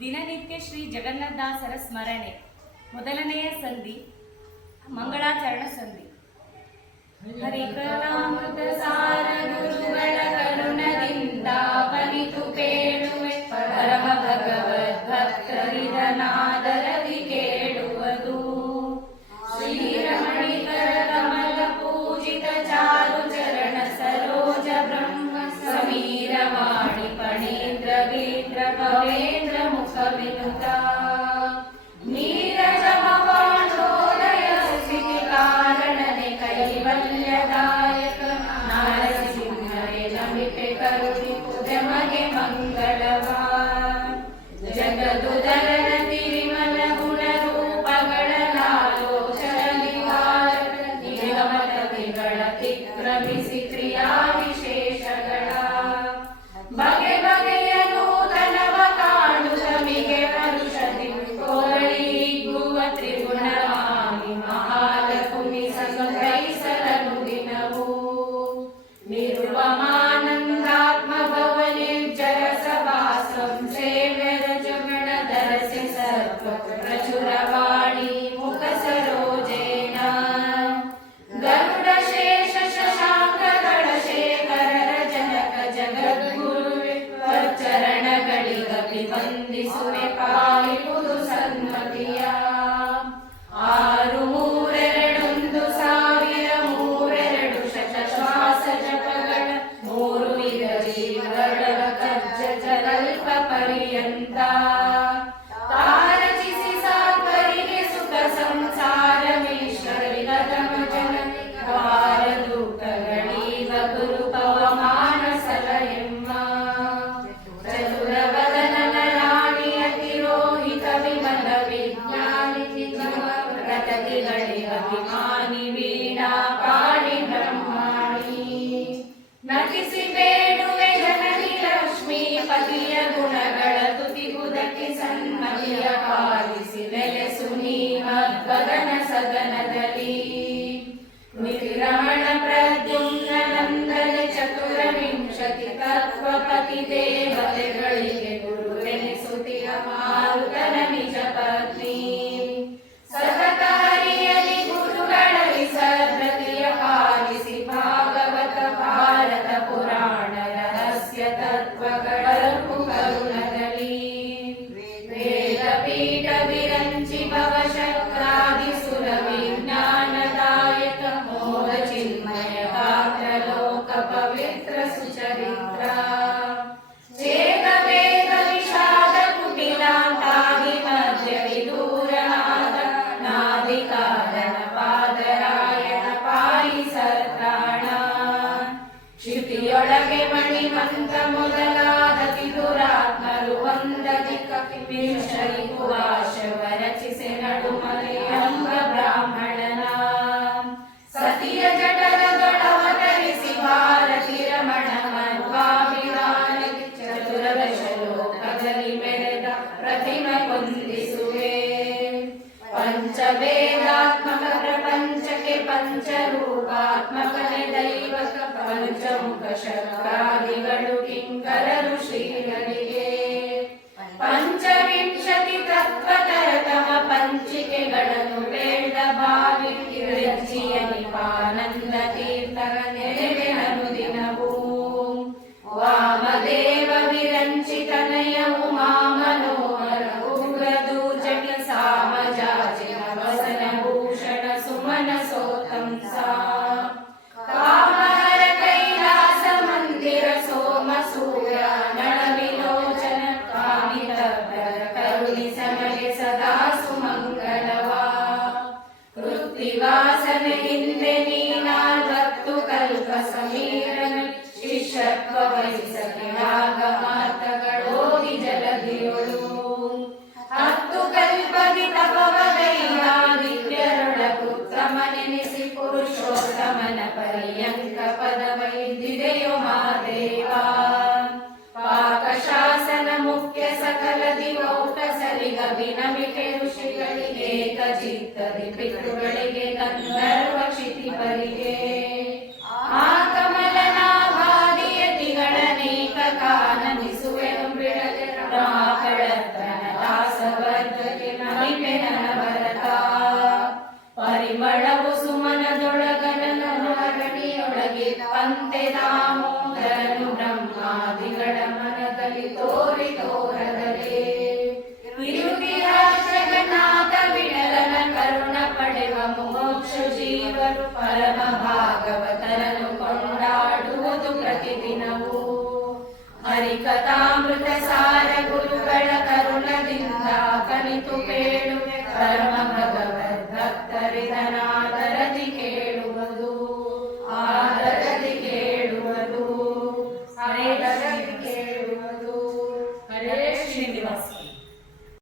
ದಿನನಿತ್ಯ ಶ್ರೀ ಜಗನ್ನಾಥದಾಸರ ಸ್ಮರಣೆ. ಮೊದಲನೆಯ ಸಂಧಿ ಮಂಗಳಾಚರಣ ಸಂಧಿ. ಹರಿಕಥಾಮೃತ ಸಾರ ಗುರುಗಳ ಕರುಣದಿಂದ ಬನಿತು ಕೇಳುವೆ, ಪರಮ ಭಗವದ್ ಭಕ್ತರಿದನಾದರದಿ ಕೇಳುವುದು. ಶ್ರೀರಮಣಿಕರ ಕಮಲ ಪೂಜಿತ ಚಾರು ಚರಣ ಸರೋಜ ಬ್ರಹ್ಮ ಸಮೀರ ವಾಣಿ ಪಣೀಂದ್ರ ವೀಂದ್ರ ಭವೇಂದ್ರ ಮುಖ ವಿನುತ ನೀರಜ ಮವಾಣೋದಯ ಸ್ಥಿತಿ ಕಾರಣನೆ ಕೈವಲ್ಯದಾಯಕ ನಾರಸಿಂಹರೇ ನಮಿಪೆ ಕರುಣಿ ಮಗೆ ಮಂಗಳವಾ. ಜಗದುದರ ತಿರಿಮಲ ಗುಣ ರೂಪಗಳ ಲಾಲೋಚನ ನಿವಾರಕ ನಿಗಮತಗಳ ತಿಕ್ರಮಿಸಿ ಕ್ರಿಯಾ ವಿಶೇಷಗಳ ಬಗೆ ಬಗೆಯ ನೂತನವ ಕಾಣುತ್ತ ಮಿಗೆ ವರುಷದಿ ಕೋರಳಿಗುವ ತ್ರಿಗುಣವಾಣಿ ಮಹಾಲಕುನಿ ಸಂಗ್ರಹಿಸಲನು ದಿನವೂ ನಿರ್ವಮಾನಂದಾತ್ಮ ಭವನಿರ್ಜರ ಸಭಾಸಂ ಸೇವ್ಯರ ಜುಗಣ ಧರಸಿ ಸರ್ವ ಪ್ರಚುರವಾಣಿ ಮುಖ ಸರೋಜೇನ ಗರುಡ ಶೇಷ ಶಶಾಂಕಗಳ ಶೇಖರರ ಜನಕ ಜಗದ್ಗುರುವೆ ಚರಣಗಳಿಗಪಿ ವಂದಿಸುವೆ ಪಾಲಿಪುದು ಸನ್ಮತಿಯ. 632 ಶತ ಶ್ವಾಸ ಜಪಗಳ 3 ವಿಧ ಜೀವಗಳ ಕಜ್ಜ ಜರಲ್ಪ ಪರ್ಯಂತ ತಾರಚಿಸಿ ಸಾಕರಿಗೆ ಸುಖ ಸಂಸಾರ ಮಿಶ್ರವಿಗತಮ ಜನನಿ ವಾರ ದುಃಖಗಳೀವ ಗುರು ಪವಮಾನ ಸಲ ಎಂಬ ಚತುರವದನ ರಾಣಿಯ ತಿರೋಹಿತ ವಿಮಲ ವಿಜ್ಞಾನಿ ಪ್ರತತಿಗಳಿಗಭಿಮಾನಿ ವೀಣಾ ಪಾಣಿ ಬ್ರಹ್ಮಾಣಿ ನಟಿಸಿ ಬೇಡುವೆ ಜನನಿ ಲಕ್ಷ್ಮೀ ಪತಿಯ ಗುಣಗಳ ತುತಿಗುದಕ್ಕೆ ಸನ್ಮತಿಯ ಪಾಲಿಸಿ ನೆಲೆಸು ನೀ ಮದ್ವದನ ಸದನದಲ್ಲಿ. ಮಿತಿರಮಣ ಪ್ರದ್ಯುಮ್ನ ನಂದನೆ ಚತುರವಿಂಶತಿ ತತ್ವಪತಿ ದೇವತೆಗಳಿಗೆ ಗುರುವೆನಿಸುತ್ತಿಯ ಮಾರುತನ ನಿಜ ಪತ್ನಿ. ಸತತ ಹರಿಯಲಿ ಗುರುಗಳಲ್ಲಿ ಸದ್ರತಿಯ ಪಾಲಿಸಿ ಭಾಗವತ ಭಾರತ ಪುರಾಣ ರಹಸ್ಯ ತತ್ವಗಳ ಕರುಣದಲ್ಲಿ ವೇದ ಪೀಠ ವಿರಂಚಿ ಭವಶಕ್ರಾದಿ ಸುರ ವಿಜ್ಞಾನದಾಯಕ ಮೋಹ ಚಿನ್ಮಯ ಗಾತ್ರ ಲೋಕ ಪವಿತ್ರ ಸುಚರಿತ್ರ ವೇದ ವೇದ ವಿಷಾದ ಕುಟಿಲಾಂತಾಗಿ ಮಧ್ಯ ವಿದೂರನಾದ ನಾದಿ ಕಾರಣ ಪಾದರಾಯಣ ಪಾಯಿ ಸರ್ಕಾಣ ಕ್ಷಿತಿಯೊಳಗೆ ಮಣಿಮಂತ ಮೊದಲಾದ ದುರಾತ್ಮರು ಒಂದದಿ ಕಪಿಪಿಂಶರಿ ಕುವಾಶವ ರಚಿಸಿ ನಡುಮಲೆಯಂಬ ಬ್ರಾಹ್ಮಣನ ಸತಿಯ ಜಠರದೊಳವತರಿಸಿ ಭಾರತಿ ರಮಣ ಮಧ್ವಾಭಿಮಾನದಿ ಚತುರದಶ ಲೋಕದಲ್ಲಿ ಮೆರೆದ ಪ್ರತಿಮೆ ಹೊಂದಿಸುವೆ. ಪಂಚವೇದಾತ್ಮಕ ಪ್ರಪಂಚಕ್ಕೆ ಪಂಚರೂಪಾತ್ಮಕನೆ ದೈವಕ ಪಂಚಮುಖ ಶಕ್ರಾದಿಗಳು ಕಿಂಕರರು ಶ್ರೀಹರಿಗೆ ಪಂಚವಿಂಶತಿ ತತ್ವತರತಮ ಪಂಚಿಕೆಗಳನ್ನು ಬೇಡ ಭಾವಿ ವಿರಚಿಯ ನಿಪಾನಂದ ತೀರ್ಥರ ನೆಲೆಗೆ ಅನುದಿನವೂ ವಾಮದೇವ ವಿರಂಚಿತನಯ ಉಮಾ ಮನೋಹರ ಉಗ್ರದೂರ್ಜಟ ಸಾಮಜಾಚಿನ ವಸನ ಭೂಷಣ ಸುಮನ ಸೋತಂಸ ಕಾಮಹರ ಕೈಲಾಸ ಮಂದಿರ ತಂದೆ ದಾಮೋದರನು ಬ್ರಹ್ಮಾದಿಗಳ ಮನದಲ್ಲಿ ತೋರದರೆ ಇರುತ್ತಿರ ಜಗನ್ನಾಥ ವಿಠಲನ ಕರುಣ ಪಡೆವ ಮುಮುಕ್ಷು ಜೀವರು ಪರಮ ಭಾಗವತರನು ಕೊಂಡಾಡುವುದು ಪ್ರತಿದಿನವೂ. ಹರಿಕಥಾಮೃತ ಸಾರ ಗುರುಗಳ ಕರುಣದಿಂದ ಕಲಿತು ಕೇಳ